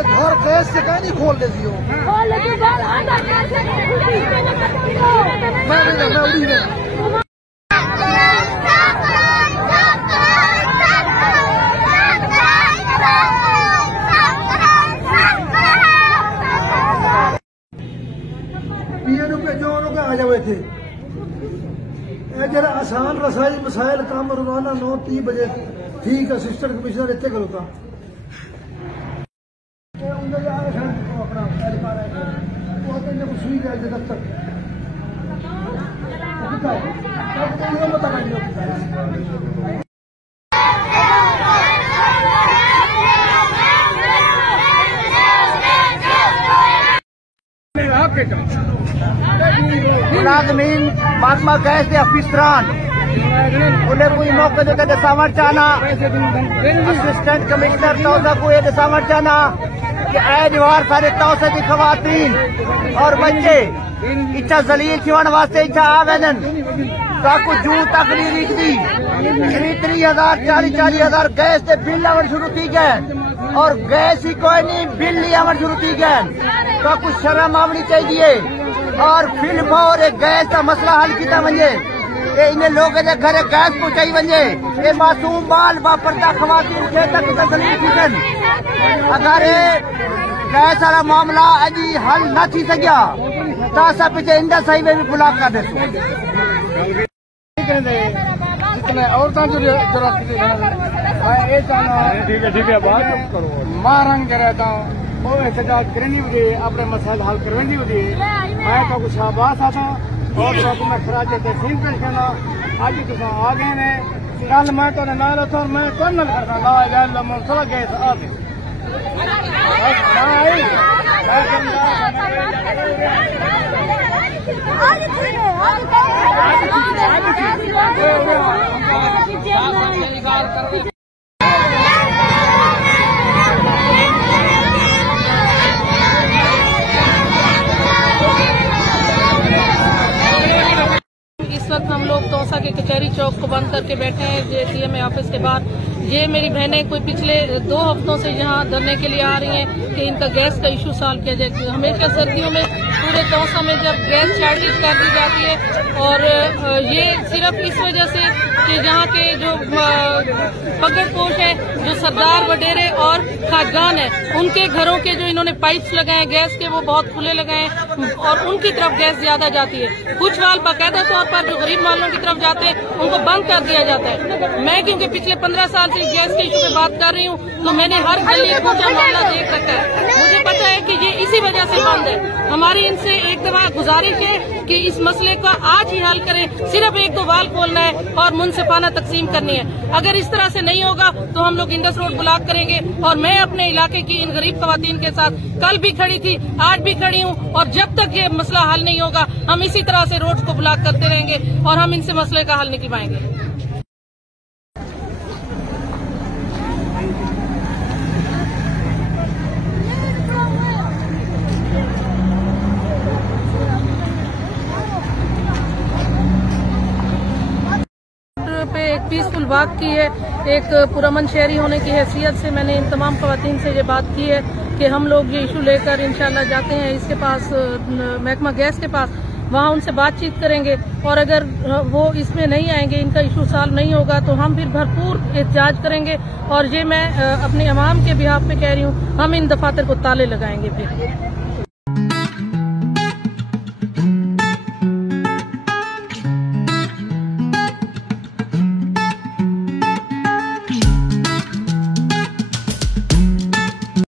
घर गैस से कहीं नहीं खोल देती हो। मैं उड़ी में पीएनयू के जवानों के आ जाए थे जरा आसान रसाई मसाइल काम रोजाना 9-3 बजे ठीक असिस्टेंट कमिश्नर इतने खलोता अपना सुई गया दफ्तर मुलाजमीन महात्मा गैस के अफिसरान उन्हें कोई मौके देकर दसावट चाहना असिस्टेंट कमिश्नर तौसा को ये दसावट चाहना कि ऐतवार सारे तौसे की खवातीन और बच्चे इच्छा जलील थिवण वास्ते इच्छा आवेदन ताकि जू तकरीर दी 30,000 40,000 गैस के बिल आवन शुरू थी गए और गैस ही कोई नहीं बिल नहीं आवन शुरू थी गए तो कुछ शर्म आवनी चाहिए और फिर और गैस का मसला हल किया वजे इन लोगों के घर गैस पहुंचाई वजे ये मासूम बाल बापरदा खवातीन खे तक तसली थी अगर गैस वाला मामला अजी हल न थी सकिया तो अस पिछले इंडस हाईवे भी ब्लॉक कर दे औरतों ठीक है बात करो मारंग के रहता हूँ करनी हुई अपने मसाइल हल करवानी हुई मैं तो कुछ आवास आता और मैं खराज तहसील पेश करना अज तुम आ गए ने कल मैं तो ना रहा मैं कौन करना थोड़ा गैस आ हम लोग तौसा के कचहरी चौक को बंद करके बैठे हैं जेसीएमए ऑफिस के बाहर। ये मेरी बहनें कोई पिछले 2 हफ्तों से यहाँ धरने के लिए आ रही हैं कि इनका गैस का इशू सॉल्व किया जाए। हमेशा सर्दियों में पूरे तौसा में जब गैस शॉर्टेज कर दी जाती है और ये सिर्फ इस वजह से कि यहाँ के जो पगड़पोश है जो सरदार वडेरे और खाजगान है उनके घरों के जो इन्होंने पाइप्स लगाए गैस के वो बहुत खुले लगाए और उनकी तरफ गैस ज्यादा जाती है। कुछ वाल बाकायदा तौर पर जो गरीब वालों की तरफ जाते हैं उनको बंद कर दिया जाता है। मैं क्योंकि पिछले 15 साल से गैस के इशू पे बात कर रही हूँ तो मैंने हर गली कूचा मामला देख रखा है। मुझे पता है कि ये इसी वजह से बंद है। हमारी इनसे एक दफा गुजारिश है कि इस मसले का आज ही हल करें। सिर्फ 1-2 वाल खोलना है और मुनसिफाना तकसीम करनी है। अगर इस तरह से नहीं होगा तो हम लोग इंडस रोड ब्लॉक करेंगे। और मैं अपने इलाके की इन गरीब खवातीन के साथ कल भी खड़ी थी, आज भी खड़ी हूँ और जब तक ये मसला हल नहीं होगा हम इसी तरह से रोड को ब्लॉक करते रहेंगे और हम इनसे मसले का हल निकलवाएंगे। पे एक पीसफुल वॉक की है। एक पुरअमन शहरी होने की हैसियत से मैंने इन तमाम खवातीन से ये बात की है कि हम लोग ये इशू लेकर इंशाल्लाह जाते हैं इसके पास महकमा गैस के पास, वहाँ उनसे बातचीत करेंगे और अगर वो इसमें नहीं आएंगे, इनका इशू सॉल्व नहीं होगा तो हम फिर भरपूर एहतजाज करेंगे। और ये मैं अपने अवाम के बिहाफ पे कह रही हूँ, हम इन दफातर को ताले लगाएंगे फिर।